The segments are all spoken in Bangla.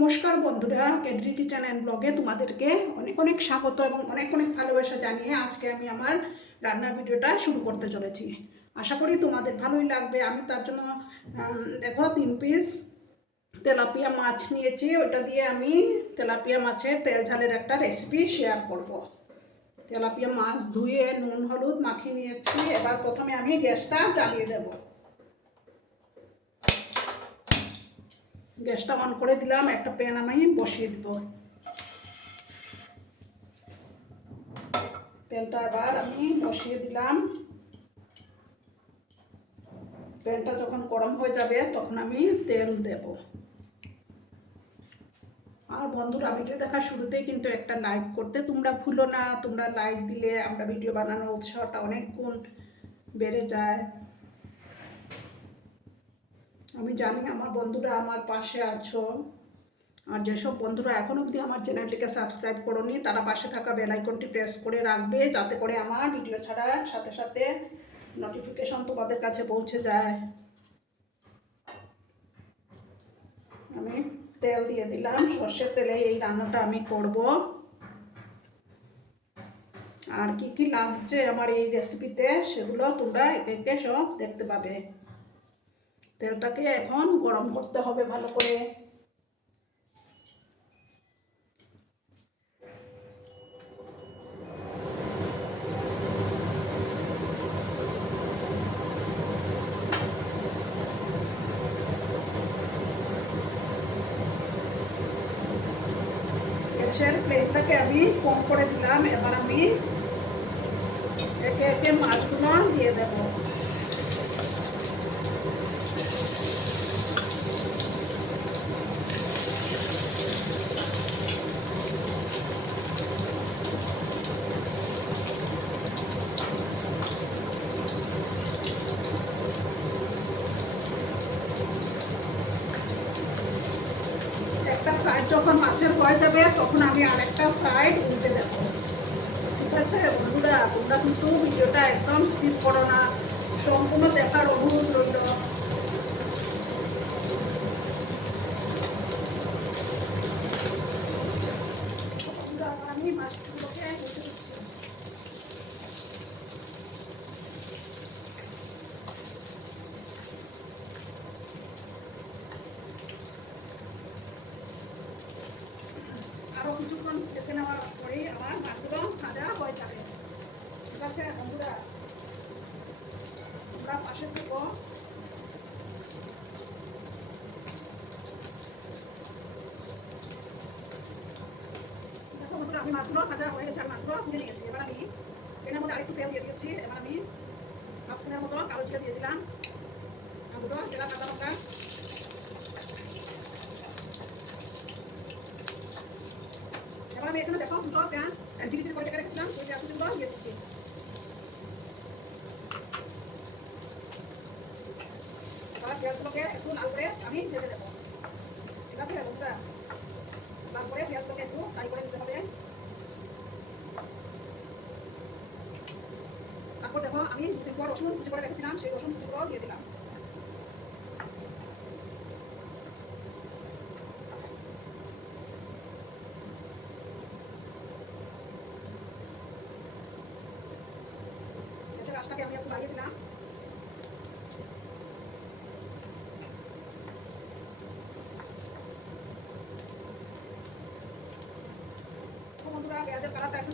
নমস্কার বন্ধুরা ক্যাডরি কিচেন অ্যান্ড ব্লগে তোমাদেরকে অনেক অনেক স্বাগত এবং অনেক অনেক ভালোবাসা জানিয়ে আজকে আমি আমার রান্নার ভিডিওটা শুরু করতে চলেছি। আশা করি তোমাদের ভালোই লাগবে। আমি তার জন্য দেখো তিন পিস তেলাপিয়া মাছ নিয়েছি। ওটা দিয়ে আমি তেলাপিয়া মাছের তেল ঝালের একটা রেসিপি শেয়ার করব। তেলাপিয়া মাছ ধুয়ে নুন, হলুদ মাখিয়ে নিয়েছি। এবার প্রথমে আমি গ্যাসটা চালিয়ে দেবো। গ্যাসটা অন করে দিলাম, একটা প্যান আমি বসিয়ে দিব। প্যানটা আবার আমি বসিয়ে দিলাম। প্যানটা যখন গরম হয়ে যাবে, তখন আমি তেল দেব। আর বন্ধুরা, ভিডিও দেখা শুরুতেই কিন্তু একটা লাইক করতে। তোমরা ভুলো না, তোমরা লাইক দিলে আমরা ভিডিও বানানোর উৎসাহটা অনেক গুণ বেড়ে যায়। আমি জানি আমার বন্ধুরা আমার পাশে আছো। আর যেসব বন্ধুরা এখন অবধি আমার চ্যানেলটিকে সাবস্ক্রাইব করোনি, তারা পাশে থাকা বেল আইকনটি প্রেস করে রাখবে, যাতে করে আমার ভিডিও ছাড়ার সাথে সাথে নোটিফিকেশন তোমাদের কাছে পৌঁছে যায়। আমি তেল দিয়ে দিলাম, সর্ষের তেলে এই রান্নাটা আমি করব। আর কি কি লাগছে আমার এই রেসিপিতে সেগুলো তোমরা একে একে সব দেখতে পাবে। তেলটাকে এখন গরম করতে হবে ভালো করে। গ্যাসের আমি কম করে দিলাম, এবার আমি একে একে মাছগুলো দিয়ে দেবো একটা সাইড যখন মাছের হয়ে যাবে, তখন আমি আরেকটা সাইড উল্টে দেবো। ঠিক আছে? বন্ধুরা, তোমরা কিন্তু ভিডিওটা একদম স্কিপ করো না সম্পূর্ণ দেখার অনুরোধ রইল বন্ধুরা, আমি মাছগুলোকে উল্টে দিচ্ছি আরও দেখে নেওয়ার পরেই আমার মাছগুলো ভাজা হয়ে যাবে। ঠিক আছে, বন্ধুরা? তোমরা পাশে থেকো। আমি মাছগুলো ভাজা হয়ে গেছে, আর মাছগুলো তুলে নিয়েছি এবার আমি এর মধ্যে আরেকটু তেল দিয়ে দিয়েছি। এবার আমি হাফ মতো কালো জিরা দিয়ে দিলাম। আর জেলা কাঁচা লঙ্কা। আমি এখানে দুটো পেঁয়াজ ঝিরি ঝিরি করে রেখেছিলাম করে আমি দেবো। ঠিক আছে করে তারপর দেখো, আমি রসুন কুচি করে রেখেছিলাম, সেই রসুন কুচিগুলো দিয়ে দিলাম। এসে আমি একটু বাড়িয়ে দিলাম।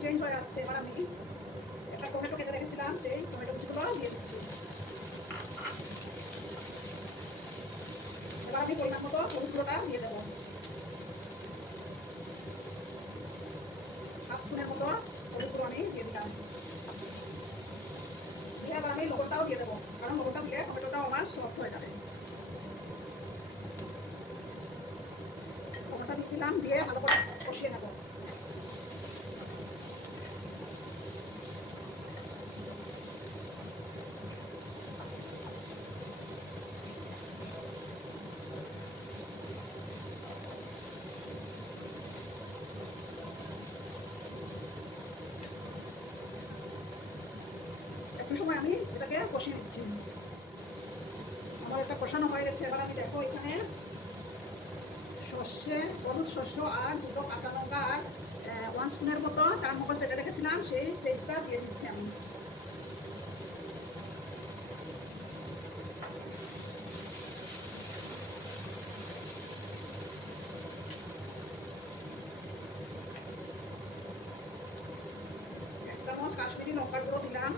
চেঞ্জ হয়ে আসছে আমি সেই টমেটো দিয়ে দিচ্ছি। এবার আমি পরিমাণ মতো গুঁড়োটা দিয়ে দেবো। হাফ স্পুনের মতো গুঁড়ো আমি দিয়ে দিলাম। লবণটাও দিয়ে দেবো। কারণ লবণটা দিলে টমেটোটাও আমার সফট হয়ে যাবে। লবণটা দিলাম দিয়ে ভালো করে কষিয়ে নেব। একটু সময় আমি এটাকে কষিয়ে দিচ্ছি আমার এটা কষানো হয়ে গেছে, এবার আমি দেখো এখানে সর্ষে, হলুদ শস্য আর দুটো কাঁচা লঙ্কা আর ওয়ান স্পুনের মতো চার মগজ পেটে রেখেছিলাম, সেই পেস্টটা দিয়ে দিচ্ছি আমি। কাশ্মীরি লঙ্কার গুঁড়ো দিলাম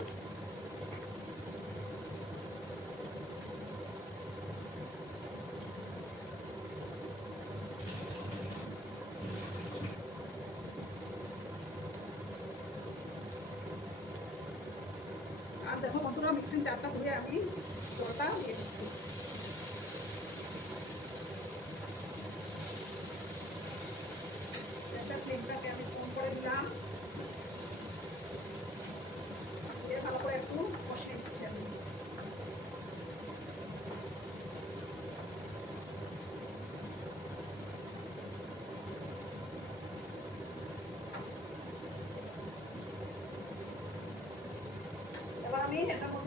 আর দেখো বন্ধুরা মিক্সিং চারটা আমি জলটা দিয়ে দিচ্ছি। আমি করে দিলাম। একটু আমি।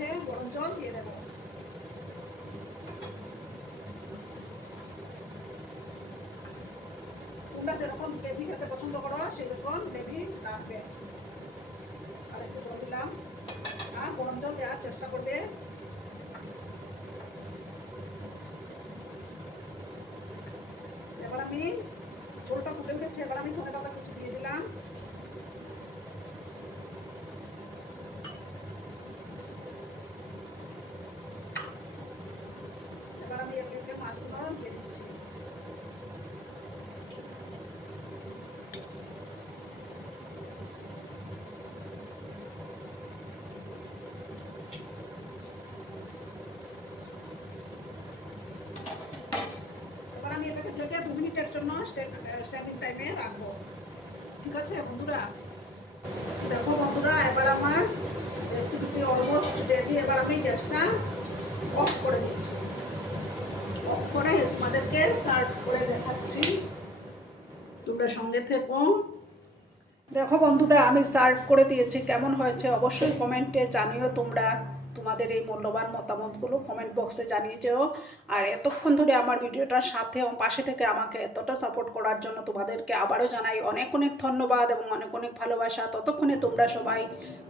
মধ্যে গরম জল দিয়ে দেবো। তোমরা যেরকম গ্রেভি খেতে পছন্দ করো, সেরকম গ্রেভি রাখবে। আর একটু জল দিলাম। আর গরম জল দেওয়ার চেষ্টা করবে। এবার আমি ঝোলটা ফুটে উঠেছে, এবার আমি ধনে পাতা কুচি দিয়ে দিলাম এবার আমি একে একে মাছগুলো দিয়ে দিচ্ছি এবার আমি এটাকে ঢেকে দু মিনিটের জন্য স্ট্যান্ডিং টাইমে রাখব। ঠিক আছে, বন্ধুরা? দেখো বন্ধুরা, এবার আমার রেসিপিটি অলমোস্ট রেডি এবার আমি গ্যাসটা অফ করে দিচ্ছি। অফ করে তোমাদেরকে সার্ভ করে দেখাচ্ছি। তোমরা সঙ্গে থেকো। দেখো বন্ধুরা, আমি সার্ভ করে দিয়েছি। কেমন হয়েছে অবশ্যই কমেন্টে জানিও তোমরা। তোমাদের এই মূল্যবান মতামতগুলো কমেন্ট বক্সে জানিয়ে যেও। আর এতক্ষণ ধরে আমার ভিডিওটার সাথে এবং পাশে থেকে আমাকে এতটা সাপোর্ট করার জন্য তোমাদেরকে আবারও জানাই অনেক অনেক ধন্যবাদ এবং অনেক অনেক ভালোবাসা। ততক্ষণে তোমরা সবাই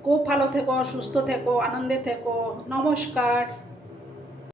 খুব ভালো থেকো, সুস্থ থেকো, আনন্দে থেকো। নমস্কার।